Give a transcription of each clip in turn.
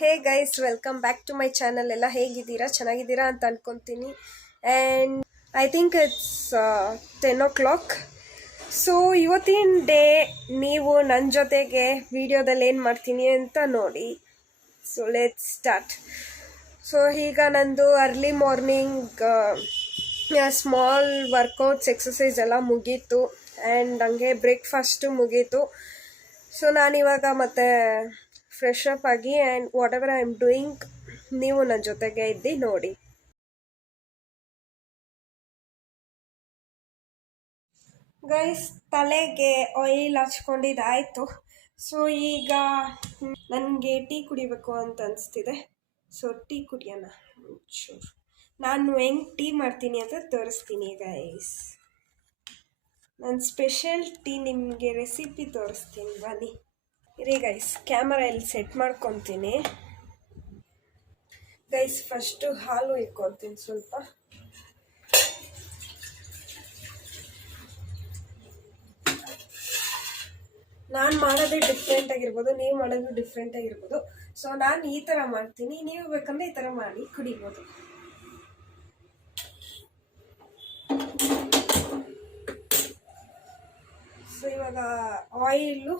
Hey guys, welcome back to my channel. ಎಲ್ಲ ಹೇಗಿದ್ದೀರಾ? ಚೆನ್ನಾಗಿದ್ದೀರಾ ಅಂತ ಅನ್ಕೊತೀನಿ. And I think it's 10 o'clock. So ಇವತ್ತಿನ ಡೇ ನೀವು ನನ್ನ ಜೊತೆಗೆ ವಿಡಿಯೋದಲ್ಲಿ ಏನು ಮಾಡ್ತೀನಿ ಅಂತ ನೋಡಿ. So let's start. ಸೊ ಈಗ ನಂದು early morning small workouts exercise ಎಲ್ಲ ಮುಗೀತು. ಆ್ಯಂಡ್ ಹಂಗೆ ಬ್ರೇಕ್ಫಾಸ್ಟು ಮುಗೀತು. ಸೊ ನಾನಿವಾಗ ಮತ್ತೆ ಫ್ರೆಶ್ ಅಪ್ ಆಗಿ and what ever I am doing ನೀವು ನನ್ನ ಜೊತೆಗೆ ಇದ್ದು ನೋಡಿ. ಗೈಸ್, ತಲೆಗೆ ಆಯಿಲ್ ಹಚ್ಕೊಂಡಿದ್ದಾಯಿತು. ಸೊ ಈಗ ನನಗೆ ಟೀ ಕುಡಿಬೇಕು ಅಂತ ಅನಿಸ್ತಿದೆ. ಸೊ ಟೀ ಕುಡಿಯೋಣ. ಶೂರ್, ನಾನು ಹೆಂಗೆ ಟೀ ಮಾಡ್ತೀನಿ ಅಂತ ತೋರಿಸ್ತೀನಿ ಗೈಸ್. ನನ್ನ ಸ್ಪೆಷಲ್ ಟೀ ನಿಮಗೆ ರೆಸಿಪಿ ತೋರಿಸ್ತೀನಿ, ಬನ್ನಿ ಇರಿ ಗೈಸ್. ಕ್ಯಾಮರಾ ಇಲ್ಲಿ ಸೆಟ್ ಮಾಡ್ಕೊತೀನಿ ಗೈಸ್. ಫಸ್ಟು ಹಾಲು ಇಟ್ಕೊತೀನಿ ಸ್ವಲ್ಪ. ನಾನು ಮಾಡೋದೇ ಡಿಫ್ರೆಂಟ್ ಆಗಿರ್ಬೋದು, ನೀವು ಮಾಡೋದು ಡಿಫ್ರೆಂಟ್ ಆಗಿರ್ಬೋದು. ಸೊ ನಾನು ಈ ಥರ ಮಾಡ್ತೀನಿ, ನೀವು ಬೇಕಂದ್ರೆ ಈ ಥರ ಮಾಡಿ ಕುಡಿಬೋದು. ಸೊ ಇವಾಗ ಆಯಿಲು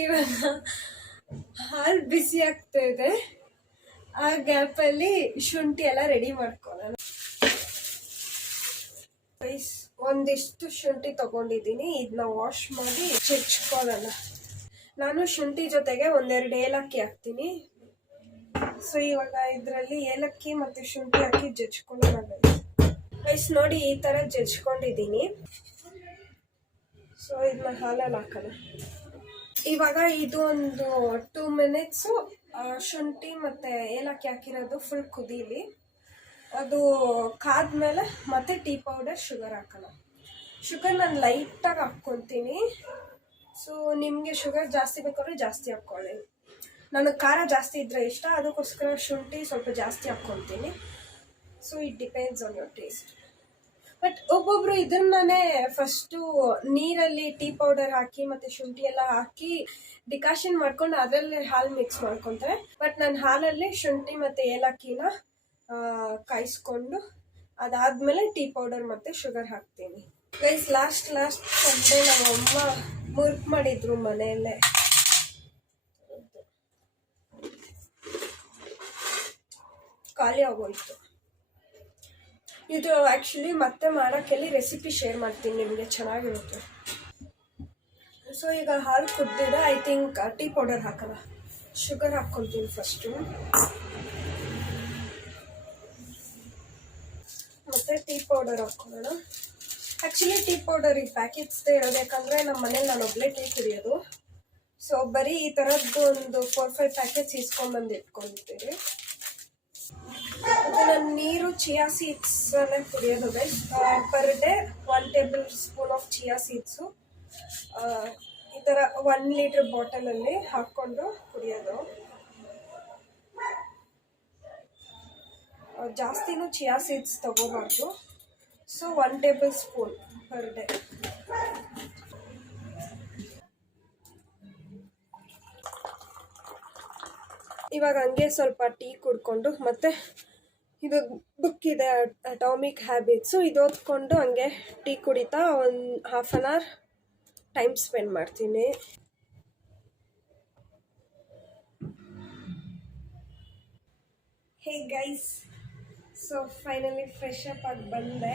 ಇವಾಗ ಹಾಲು ಬಿಸಿ ಆಗ್ತಾ ಇದೆ. ಆ ಗ್ಯಾಪಲ್ಲಿ ಶುಂಠಿ ಎಲ್ಲ ರೆಡಿ ಮಾಡ್ಕೊಳ್ಳೋಣ. ಒಂದಿಷ್ಟು ಶುಂಠಿ ತಗೊಂಡಿದ್ದೀನಿ, ಇದನ್ನ ವಾಶ್ ಮಾಡಿ ಜಜ್ಕೊಳ್ಳೋಣ. ನಾನು ಶುಂಠಿ ಜೊತೆಗೆ 1-2 ಏಲಕ್ಕಿ ಹಾಕ್ತೀನಿ. ಸೊ ಇವಾಗ ಇದರಲ್ಲಿ ಏಲಕ್ಕಿ ಮತ್ತು ಶುಂಠಿ ಹಾಕಿ ಜಜ್ಕೊಳ್ಳೋಣ ಗೈಸ್. ನೋಡಿ, ಈ ಥರ ಜಜ್ಕೊಂಡಿದ್ದೀನಿ. ಸೊ ಇದನ್ನ ಹಾಲಲ್ಲಿ ಹಾಕೋಣ. ಇವಾಗ ಇದು ಒಂದು 2 ಮಿನಿಟ್ಸು ಶುಂಠಿ ಮತ್ತು ಏಲಕ್ಕಿ ಹಾಕಿರೋದು ಫುಲ್ ಕುದೀಲಿ. ಅದು ಕಾದ್ಮೇಲೆ ಮತ್ತೆ ಟೀ ಪೌಡರ್, ಶುಗರ್ ಹಾಕೋಣ. ಶುಗರ್ ನಾನು ಲೈಟಾಗಿ ಹಾಕ್ಕೊತೀನಿ. ಸೊ ನಿಮಗೆ ಶುಗರ್ ಜಾಸ್ತಿ ಬೇಕಾದ್ರೆ ಜಾಸ್ತಿ ಹಾಕ್ಕೊಳ್ಳಿ. ನನಗೆ ಖಾರ ಜಾಸ್ತಿ ಇದ್ದರೆ ಇಷ್ಟ, ಅದಕ್ಕೋಸ್ಕರ ಶುಂಠಿ ಸ್ವಲ್ಪ ಜಾಸ್ತಿ ಹಾಕ್ಕೊತೀನಿ. So it depends on your taste. But ಒಬ್ಬೊಬ್ರು ಇದನ್ನೇ ಫಸ್ಟು ನೀರಲ್ಲಿ ಟೀ ಪೌಡರ್ ಹಾಕಿ ಮತ್ತು ಶುಂಠಿ ಎಲ್ಲ ಹಾಕಿ ಡಿಕಾಷನ್ ಮಾಡ್ಕೊಂಡು ಅದರಲ್ಲಿ ಹಾಲು ಮಿಕ್ಸ್ ಮಾಡ್ಕೊತಾರೆ. ಬಟ್ ನಾನು ಹಾಲಲ್ಲಿ ಶುಂಠಿ ಮತ್ತು ಏಲಕ್ಕಿನ ಕಾಯಿಸ್ಕೊಂಡು ಅದಾದಮೇಲೆ ಟೀ ಪೌಡರ್ ಮತ್ತು ಶುಗರ್ ಹಾಕ್ತೀನಿ ಗೈಸ್. ಲಾಸ್ಟ್ ಸಂಡೇ ನಮ್ಮಮ್ಮ ಮುರ್ಕ್ ಮಾಡಿದ್ರು ಮನೆಯಲ್ಲೇ. ಖಾಲಿ ಆಗೋಯ್ತು. ಇದು ಆ್ಯಕ್ಚುಲಿ ಮತ್ತೆ ಮಾಡೋಕ್ಕೆಲ್ಲಿ ರೆಸಿಪಿ ಶೇರ್ ಮಾಡ್ತೀನಿ ನಿಮಗೆ, ಚೆನ್ನಾಗಿರುತ್ತೆ. ಸೊ ಈಗ ಹಾಲು ಕುದ್ದಿದೆ. ಐ ಥಿಂಕ್ ಟೀ ಪೌಡರ್ ಹಾಕೋಣ. ಶುಗರ್ ಹಾಕ್ಕೊಳ್ತೀನಿ ಫಸ್ಟು, ಮತ್ತು ಟೀ ಪೌಡರ್ ಹಾಕ್ಕೊಳ್ಳೋಣ. ಆ್ಯಕ್ಚುಲಿ ಟೀ ಪೌಡರ್ ಈ ಪ್ಯಾಕೆಟ್ಸ್ದೇ ಇರೋದು, ಯಾಕಂದರೆ ನಮ್ಮ ಮನೇಲಿ ನಾನು ಒಬ್ಬಳೇ ಟೀ ಕುಡಿಯೋದು. ಸೊ ಬರೀ ಈ ಥರದ್ದು ಒಂದು 4-5 ಪ್ಯಾಕೆಟ್ಸ್ ಇಸ್ಕೊಂಡ್ಬಂದು ಇಟ್ಕೊಳ್ತೀವಿ. ನಾನು ನೀರು ಚಿಯಾ ಸೀಡ್ಸ್ ಕುಡಿಯೋದು guys. Per day 1 tablespoon of chia seeds ಈ ಥರ 1 ಲೀಟ್ರ್ ಬಾಟಲಲ್ಲಿ ಹಾಕ್ಕೊಂಡು ಕುಡಿಯೋದು. ಜಾಸ್ತಿನೂ ಚಿಯಾ ಸೀಡ್ಸ್ ತಗೋಬಾರ್ದು. So 1 tablespoon per day. ಇವಾಗ ಹಂಗೆ ಸ್ವಲ್ಪ ಟೀ ಕುಡ್ಕೊಂಡು, ಮತ್ತು ಇದು ಬುಕ್ ಇದೆ ಅಟಾಮಿಕ್ ಹ್ಯಾಬಿಟ್ಸು, ಇದು ಓದ್ಕೊಂಡು ಹಂಗೆ ಟೀ ಕುಡಿತಾ ಒಂದು 1/2 hour ಟೈಮ್ ಸ್ಪೆಂಡ್ ಮಾಡ್ತೀನಿ. Hey guys, so finally fresh up ಆಗಿ ಬಂದೆ.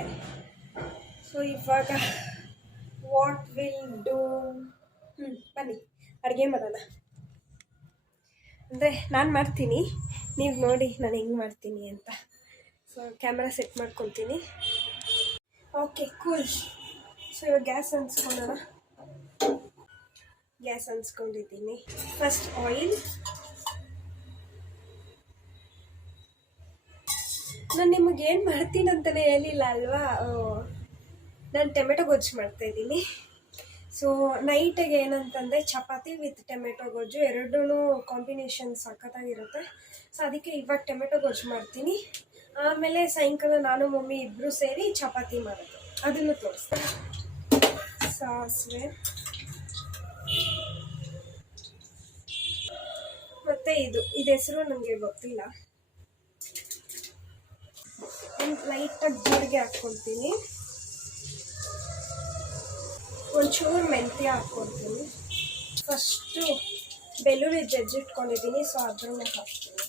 ಸೊ ಇವಾಗ ವಾಟ್ ವಿಲ್ ಡೂ, ಬನ್ನಿ ಅಡುಗೆ ಮಾಡೋಣ. ಅಂದರೆ ನಾನು ಮಾಡ್ತೀನಿ, ನೀವು ನೋಡಿ ನಾನು ಹೆಂಗೆ ಮಾಡ್ತೀನಿ ಅಂತ. ಸೊ ಕ್ಯಾಮ್ರಾ ಸೆಟ್ ಮಾಡ್ಕೊತೀನಿ. Okay, cool. ಸೊ ಇವಾಗ ಗ್ಯಾಸ್ ಹಂಚ್ಕೊಳ್ಳೋಣ. ಗ್ಯಾಸ್ ಹಂಚ್ಕೊಂಡಿದ್ದೀನಿ. First oil. ನಾನು ನಿಮಗೇನು ಮಾಡ್ತೀನಿ ಅಂತಲೇ ಹೇಳಿಲ್ಲ ಅಲ್ವಾ. ನಾನು ಟೊಮೆಟೊ ಗೊಜ್ಜು ಮಾಡ್ತಾಯಿದ್ದೀನಿ. ಸೊ ನೈಟಿಗೆ ಏನಂತಂದರೆ ಚಪಾತಿ ವಿತ್ ಟೊಮೆಟೊ ಗೊಜ್ಜು ಎರಡೂ ಕಾಂಬಿನೇಷನ್ ಸಖತ್ತಾಗಿರುತ್ತೆ. ಸೊ ಅದಕ್ಕೆ ಇವಾಗ ಟೊಮೆಟೊ ಗೊಜ್ಜು ಮಾಡ್ತೀನಿ. ಆಮೇಲೆ ಸಾಯಂಕಾಲ ನಾನು ಮಮ್ಮಿ ಇಬ್ಬರು ಸೇರಿ ಚಪಾತಿ ಮಾಡೋದು, ಅದನ್ನು ತೋರಿಸ್ತೀನಿ. ಸಾಸಿವೆ, ಮತ್ತು ಇದು ಹೆಸರು ನನಗೆ ಗೊತ್ತಿಲ್ಲ. ಲೈಟಾಗಿ ಜೀರಿಗೆ ಹಾಕ್ಕೊಳ್ತೀನಿ, ಒಂಚೂರು ಮೆಂತ್ಯ ಹಾಕ್ಕೊಳ್ತೀನಿ. ಫಸ್ಟು ಬೆಳ್ಳುಳ್ಳಿ ಜಜ್ಜಿಟ್ಕೊಂಡಿದ್ದೀನಿ, ಸೊ ಅದನ್ನು ಹಾಕ್ತೀನಿ.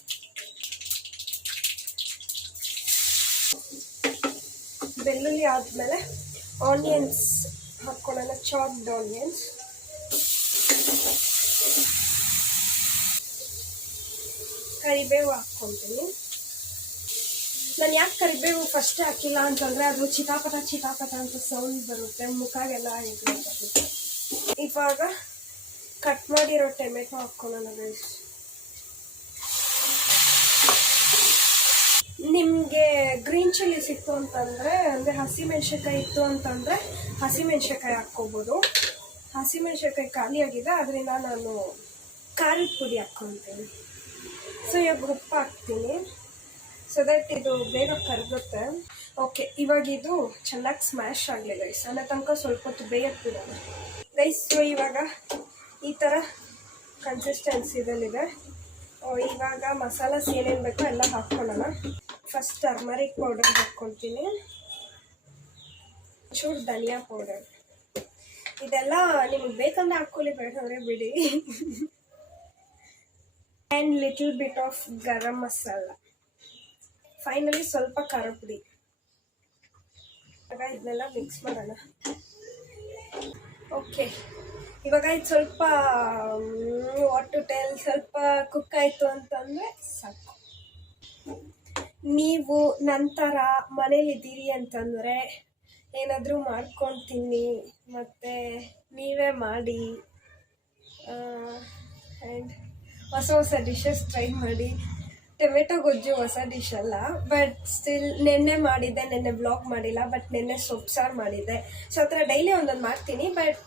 ಬೆಳ್ಳುಳ್ಳಿ ಆದಮೇಲೆ ಆನಿಯನ್ಸ್ ಹಾಕ್ಕೊಳ್ಳೋಣ, ಚಾಪ್ಡ್ ಆನಿಯನ್ಸ್. ಕರಿಬೇವು ಹಾಕ್ಕೊಳ್ತೀನಿ. ನಾನು ಯಾಕೆ ಕರಿಬೇವು ಫಸ್ಟ್ ಹಾಕಿಲ್ಲ ಅಂತಂದರೆ ಅದು ಚಿಟಾಪಟ ಅಂತ ಸೌಂಡ್ ಬರುತ್ತೆ, ಮುಖಗೆಲ್ಲ ಇರುತ್ತೆ. ಇವಾಗ ಕಟ್ ಮಾಡಿರೋ ಟೊಮೆಟೊ ಹಾಕ್ಕೊಳ್ಳೋಣ ಗೈಸ್. ನಿಮಗೆ ಗ್ರೀನ್ ಚಿಲ್ಲಿ ಸಿಕ್ತು ಅಂತಂದರೆ, ಅಂದರೆ ಹಸಿಮೆಣ್ಸಿನ್ಕಾಯಿ ಇತ್ತು ಅಂತಂದರೆ ಹಸಿಮೆಣ್ಸಿನ್ಕಾಯಿ ಹಾಕ್ಕೋಬೋದು. ಹಸಿಮೆಣ್ಸಿನ್ಕಾಯಿ ಖಾಲಿಯಾಗಿದೆ, ಅದರಿಂದ ನಾನು ಖಾರದ ಪುಡಿ ಹಾಕ್ಕೊಳ್ತೀನಿ. ಸೊ ಇವಾಗ ಉಪ್ಪು ಹಾಕ್ತೀನಿ, ಸೊ ದಟ್ ಇದು ಬೇಗ ಕರಗುತ್ತೆ. ಓಕೆ, ಇವಾಗ ಇದು ಚೆನ್ನಾಗಿ ಸ್ಮ್ಯಾಶ್ ಆಗಲಿ ಗೈಸ್, ಅನ್ನೋ ತನಕ ಸ್ವಲ್ಪ ಹೊತ್ತು ಬೇಯಕ್ಕೆ ಬಿಡೋಣ ಗೈಸ್. ಸೊ ಇವಾಗ ಈ ಥರ ಕನ್ಸಿಸ್ಟೆನ್ಸಿದಲ್ಲಿದೆ. ಇವಾಗ ಮಸಾಲಾಸ್ ಏನೇನು ಬೇಕೋ ಎಲ್ಲ ಹಾಕ್ಕೊಳ್ಳೋಣ. ಫಸ್ಟ್ ಟರ್ಮರಿಕ್ ಪೌಡರ್ ಹಾಕ್ಕೊಳ್ತೀನಿ, ಚೂರು ಧನಿಯಾ ಪೌಡರ್. ಇದೆಲ್ಲ ನಿಮಗೆ ಬೇಕಂದ್ರೆ ಹಾಕ್ಕೊಳ್ಳಿ, ಬೇಕಂದರೆ ಬಿಡಿ. And little bit of garam masala. Finally ಸ್ವಲ್ಪ ಖಾರ ಪುಡಿ. ಇವಾಗ ಇದನ್ನೆಲ್ಲ ಮಿಕ್ಸ್ ಮಾಡೋಣ. ಓಕೆ, ಇವಾಗ ಇದು ಸ್ವಲ್ಪ ವಾಟ್ ಟು ಟೆಲ್, ಸ್ವಲ್ಪ ಕುಕ್ ಆಯಿತು ಅಂತಂದರೆ ಸಾಕು. ನೀವು ನಂತರ ಮನೇಲಿದ್ದೀರಿ ಅಂತಂದರೆ ಏನಾದರೂ ಮಾಡ್ಕೊಂಡು ತಿನ್ನಿ, ಮತ್ತು ನೀವೇ ಮಾಡಿ ಆ್ಯಂಡ್ ಹೊಸ ಡಿಶಸ್ ಟ್ರೈ ಮಾಡಿ. ಟೊಮೆಟೊ ಗೊಜ್ಜು ಹೊಸ ಡಿಶ್ ಅಲ್ಲ, ಬಟ್ ಸ್ಟಿಲ್ ನೆನ್ನೆ ಮಾಡಿದ್ದೆ, ನೆನ್ನೆ ವ್ಲಾಗ್ ಮಾಡಿಲ್ಲ, ಬಟ್ ನೆನ್ನೆ ಸೊಪ್ಪು ಸಾರು ಮಾಡಿದ್ದೆ. ಸೊ ಆ ಥರ ಡೈಲಿ ಒಂದೊಂದು ಮಾಡ್ತೀನಿ, but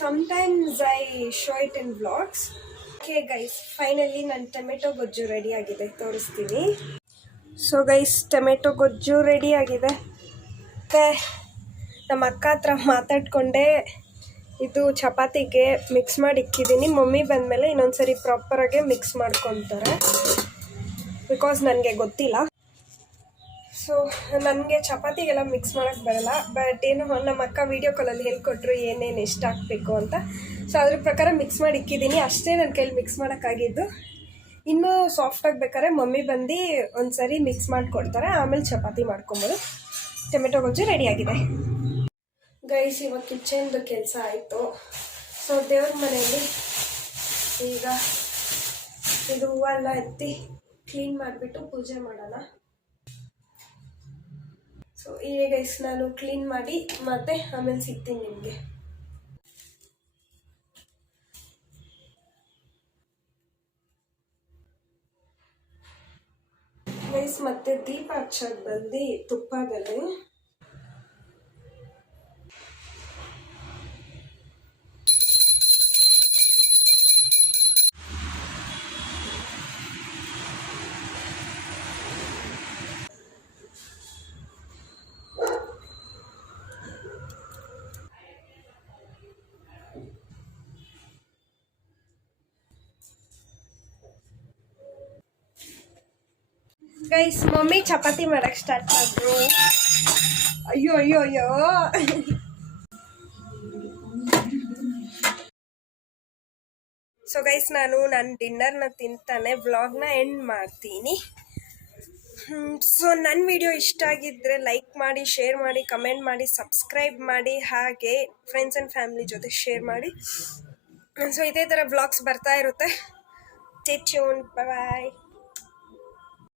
sometimes I show it in vlogs. Okay guys, finally ನನ್ನ ಟೊಮೆಟೊ ಗೊಜ್ಜು ರೆಡಿಯಾಗಿದೆ, ತೋರಿಸ್ತೀನಿ. ಸೊ ಗೈಸ್, ಟೊಮೆಟೊ ಗೊಜ್ಜು ರೆಡಿಯಾಗಿದೆ. ಮತ್ತು ನಮ್ಮ ಅಕ್ಕ ಹತ್ರ ಮಾತಾಡಿಕೊಂಡೆ ಇದು ಚಪಾತಿಗೆ ಮಿಕ್ಸ್ ಮಾಡಿ ಇಕ್ಕಿದ್ದೀನಿ. ಮಮ್ಮಿ ಬಂದಮೇಲೆ ಇನ್ನೊಂದ್ಸರಿ ಪ್ರಾಪರಾಗೆ ಮಿಕ್ಸ್ ಮಾಡ್ಕೊತಾರೆ, ಬಿಕಾಸ್ ನನಗೆ ಗೊತ್ತಿಲ್ಲ. ಸೊ ನನಗೆ ಚಪಾತಿಗೆಲ್ಲ ಮಿಕ್ಸ್ ಮಾಡೋಕ್ಕೆ ಬರಲ್ಲ, ಬಟ್ ಏನು ನಮ್ಮ ಅಕ್ಕ ವೀಡಿಯೋ ಕಾಲಲ್ಲಿ ಹೇಳ್ಕೊಟ್ರು ಏನೇನು ಎಷ್ಟು ಹಾಕಬೇಕು ಅಂತ. ಸೊ ಅದ್ರ ಪ್ರಕಾರ ಮಿಕ್ಸ್ ಮಾಡಿ ಇಕ್ಕಿದ್ದೀನಿ, ಅಷ್ಟೇ ನನ್ನ ಕೈಲಿ ಮಿಕ್ಸ್ ಮಾಡೋಕ್ಕಾಗಿದ್ದು. ಇನ್ನೂ ಸಾಫ್ಟ್ ಆಗಬೇಕಾದ್ರೆ ಮಮ್ಮಿ ಬಂದು ಒಂದು ಸರಿ ಮಿಕ್ಸ್ ಮಾಡಿಕೊಡ್ತಾರೆ, ಆಮೇಲೆ ಚಪಾತಿ ಮಾಡ್ಕೊಬೋದು. ಟೊಮೆಟೊ ಗೊಜ್ಜು ರೆಡಿಯಾಗಿದೆ ಗೈಸ್. ಇವಾಗ ಕಿಚನ್ದು ಕೆಲಸ ಆಯಿತು. ಸೊ ದೇವ್ರ ಮನೆಯಲ್ಲಿ ಈಗ ಇದು ಹೂವೆಲ್ಲ ಎತ್ತಿ ಕ್ಲೀನ್ ಮಾಡಿಬಿಟ್ಟು ಪೂಜೆ ಮಾಡೋಣ. ಸೊ ಈಗ ಗೈಸ್ ನಾನು ಕ್ಲೀನ್ ಮಾಡಿ ಮತ್ತೆ ಆಮೇಲೆ ಸಿಗ್ತೀನಿ ನಿಮಗೆ. ಗೈಸ್ ಮತ್ತೆ ದೀಪ ಹಚ್ಚೋದು ಬಂದು ತುಪ್ಪದಲ್ಲಿ. ಗೈಸ್ ಮಮ್ಮಿ ಚಪಾತಿ ಮಾಡಕ್ಕೆ ಸ್ಟಾರ್ಟ್ ಮಾಡಿದ್ರು. ಅಯ್ಯೋ ಅಯ್ಯೋ ಅಯ್ಯೋ. ಸೊ ಗೈಸ್ ನಾನು ನನ್ನ ಡಿನ್ನರ್ನ ತಿಂತಾನೆ ವ್ಲಾಗ್ನ ಎಂಡ್ ಮಾಡ್ತೀನಿ. ಸೊ ನನ್ನ ವಿಡಿಯೋ ಇಷ್ಟ ಆಗಿದ್ದರೆ ಲೈಕ್ ಮಾಡಿ, ಶೇರ್ ಮಾಡಿ, ಕಮೆಂಟ್ ಮಾಡಿ, ಸಬ್ಸ್ಕ್ರೈಬ್ ಮಾಡಿ, ಹಾಗೆ ಫ್ರೆಂಡ್ಸ್ ಆ್ಯಂಡ್ ಫ್ಯಾಮಿಲಿ ಜೊತೆ ಶೇರ್ ಮಾಡಿ. ಸೊ ಇದೇ ಥರ ವ್ಲಾಗ್ಸ್ ಬರ್ತಾ ಇರುತ್ತೆ. Stay tuned. ಬಾಯ್.